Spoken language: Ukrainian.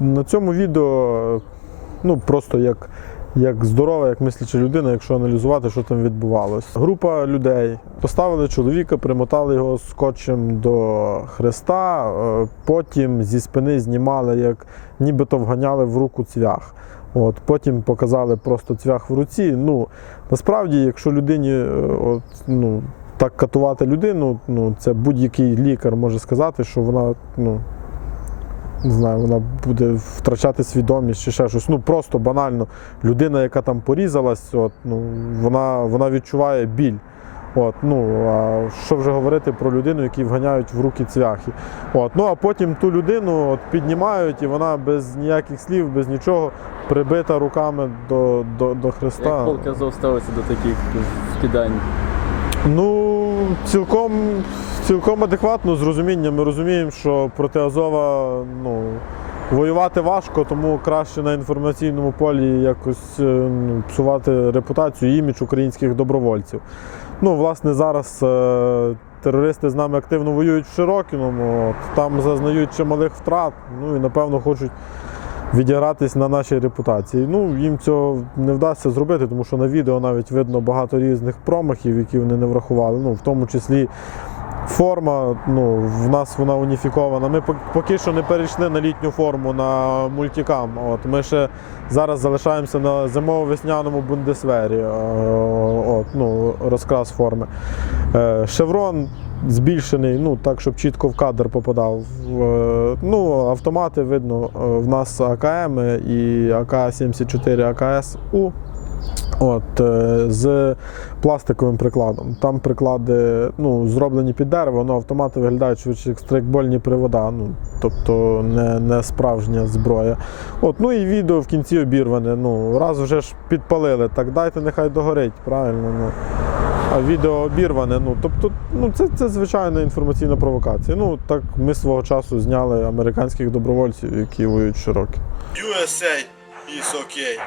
на цьому відео ну, просто як, як здорова, як мисляча людина, якщо аналізувати, що там відбувалося. Група людей поставили чоловіка, примотали його скотчем до хреста, е, потім зі спини знімали, як нібито вганяли в руку цвях. От, потім показали просто цвях в руці. Ну, насправді, якщо людині е, от, ну, так катувати людину, ну, це будь-який лікар може сказати, що вона ну, не знаю, вона буде втрачати свідомість чи ще щось. Ну просто банально. Людина, яка там порізалась, от, ну, вона, вона відчуває біль. От, ну, а що вже говорити про людину, які вганяють в руки цвяхи. От, ну, а потім ту людину от, піднімають, і вона без ніяких слів, без нічого прибита руками до, до, до хреста. Як полк Азов до таких вкидань? Ну, цілком, цілком адекватно з розумінням. Ми розуміємо, що проти Азова ну, воювати важко, тому краще на інформаційному полі якось е, ну, псувати репутацію, імідж українських добровольців. Ну, власне, зараз е, терористи з нами активно воюють в Широкіному, от, там зазнають чималих втрат, ну і напевно хочуть відігратись на нашій репутації. Ну, їм цього не вдасться зробити, тому що на відео навіть видно багато різних промахів, які вони не врахували. Ну, в тому числі форма, ну, в нас вона уніфікована. Ми поки що не перейшли на літню форму на мультикам. От, ми ще зараз залишаємося на зимово-весняному бундесвері. е, От, ну, розкрас форми. Е, Шеврон збільшений, ну так, щоб чітко в кадр попадав. Е, Ну, автомати видно, е, в нас АКМ і АК-74 АКС-У. От, е, з пластиковим прикладом. Там приклади ну, зроблені під дерево, але автомати виглядають швидше як стрейкбольні привода, ну, тобто не, не справжня зброя. От, ну і відео в кінці обірване. Ну, раз вже ж підпалили, так дайте нехай догорить, правильно. Ну. А відео обірване. Ну, тобто, ну, це, це звичайна інформаційна провокація. Ну, так ми свого часу зняли американських добровольців, які воюють широкі. USA is okay.